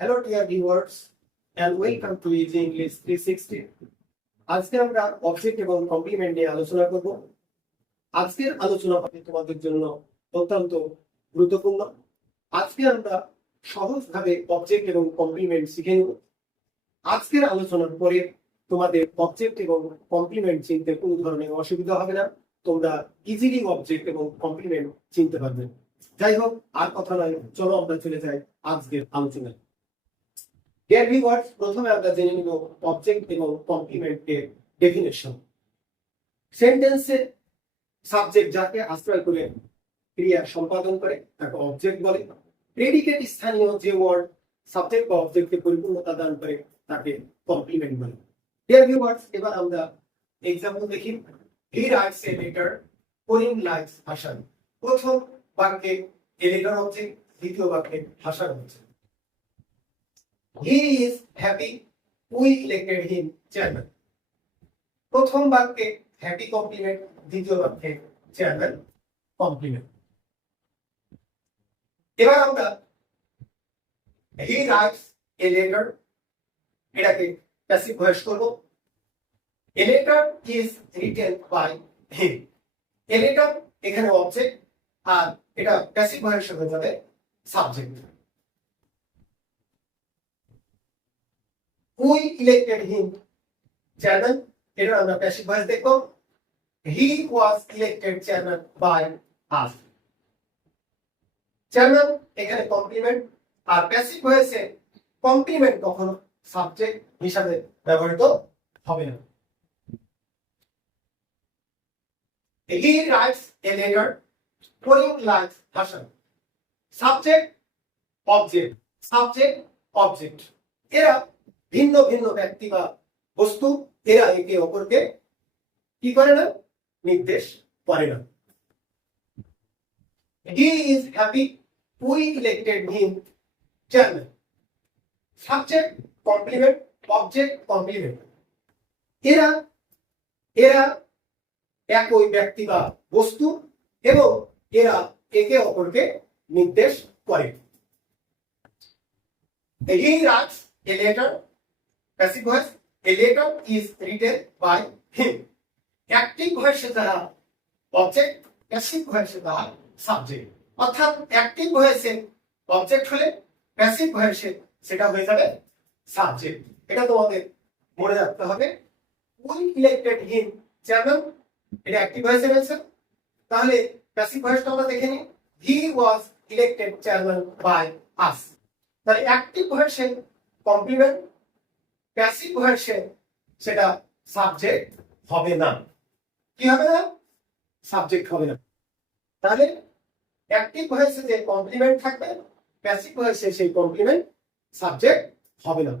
Hello dear viewers and welcome to Easy English 360. আজকে আমরা object এবং কমপ্লিমেন্ট নিয়ে আলোচনা করব। আজকের আলোচনা হবে তোমাদের জন্য অত্যন্ত গুরুত্বপূর্ণ। আজকে আমরা সহজভাবে অবজেক্ট এবং কমপ্লিমেন্ট শিখে নেব। আজকের আলোচনার পরে তোমাদের অবজেক্ট এবং কমপ্লিমেন্ট চিনতে কোনো ধরনের অসুবিধা হবে না। তোমরা ইজিলি অবজেক্ট এবং কমপ্লিমেন্ট চিনতে পারবে। যাই হোক, আর কথা নয়, চলো আমরা চলে যাই আজকের আলোচনায়। ডিয়ার ভিউয়ার্স, প্রথমে আমরা জেনে নিব অবজেক্ট এবং কমপ্লিমেন্টের ডেফিনেশন। সেন্টেন্সে সাবজেক্ট যাকে আশ্রয় করে ক্রিয়া সম্পাদন করে তাকে অবজেক্ট বলে। প্রেডিকেট স্থানীয় যে ওয়ার্ড সাবজেক্ট বা অবজেক্টকে পরিপূর্ণতা দান করে তাকে কমপ্লিমেন্ট বলে। ডিয়ার ভিউয়ার্স, এবার আমরা এক্সাম্পল দেখি। He writes a letter, Karim likes Hasan. প্রথম বাক্যে এ লেটার অবজেক্ট, দ্বিতীয় বাক্যে Hasan object. He is happy, we elected him chairman. প্রথম বাক্যে হ্যাপি কমপ্লিমেন্ট, দ্বিতীয় বাক্যে চেয়ারম্যান কমপ্লিমেন্ট। এবার আমরা he writes a letter, এটাকে প্যাসিভ ভয়েস করব। A letter is written by him. A letter এখানে অবজেক্ট আর এটা প্যাসিভ ভয়েস হয়ে যাবে subject. We elected him chairman, এটা আমরা প্যাসিভ ভয়েস দেখব। He was elected chairman by us. chairman এখানে কমপ্লিমেন্ট আর প্যাসিভ ভয়েসে কমপ্লিমেন্ট কখনো সাবজেক্ট হিসাবে ব্যবহৃত হবে না। He writes a letter, Karim likes Hassan. Subject object, subject object, এরা ভিন্ন ভিন্ন ব্যক্তি বা বস্তু, এরা একে অপরকে কি করে না, নির্দেশ করে না। He is happy, we elected him chairman. Subject complement, object complement, এরা এরা একই ব্যক্তি বা বস্তু এবং এরা একে অপরকে নির্দেশ করে। He writes a letter, passive voice, a letter is written by him. Active ভয়েসে যারা অবজেক্ট, প্যাসিভ ভয়েসে যারা সাবজেক্ট। অর্থাৎ অ্যাক্টিভ ভয়েসে অবজেক্ট হলে প্যাসিভ ভয়েসে সেটা হয়ে যাবে সাবজেক্ট। এটা তোমাদের মনে রাখতে হবে। We elected him chairman, এটা অ্যাক্টিভ ভয়েসে রয়েছে। তাহলে প্যাসিভ ভয়েসটা আমরা দেখে নিই। He was elected chairman by us. তাহলে অ্যাক্টিভ ভয়েসে কমপ্লিমেন্ট, প্যাসিভ ভয়েসে সেটা সাবজেক্ট হবে না। কি হবে না? সাবজেক্ট হবে না। তাহলে অ্যাক্টিভ ভয়েসে যে কমপ্লিমেন্ট থাকবে, প্যাসিভ ভয়েসে সেই কমপ্লিমেন্ট সাবজেক্ট হবে না।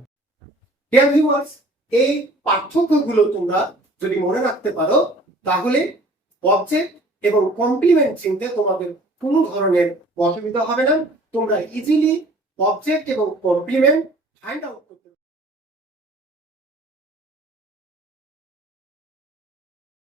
ডিয়ার ভিউয়ার্স, এই পার্থক্যগুলো তোমরা যদি মনে রাখতে পারো তাহলে অবজেক্ট এবং কমপ্লিমেন্ট চিনতে তোমাদের কোনো ধরনের অসুবিধা হবে না। তোমরা ইজিলি অবজেক্ট এবং কমপ্লিমেন্ট ফাইন্ড আউট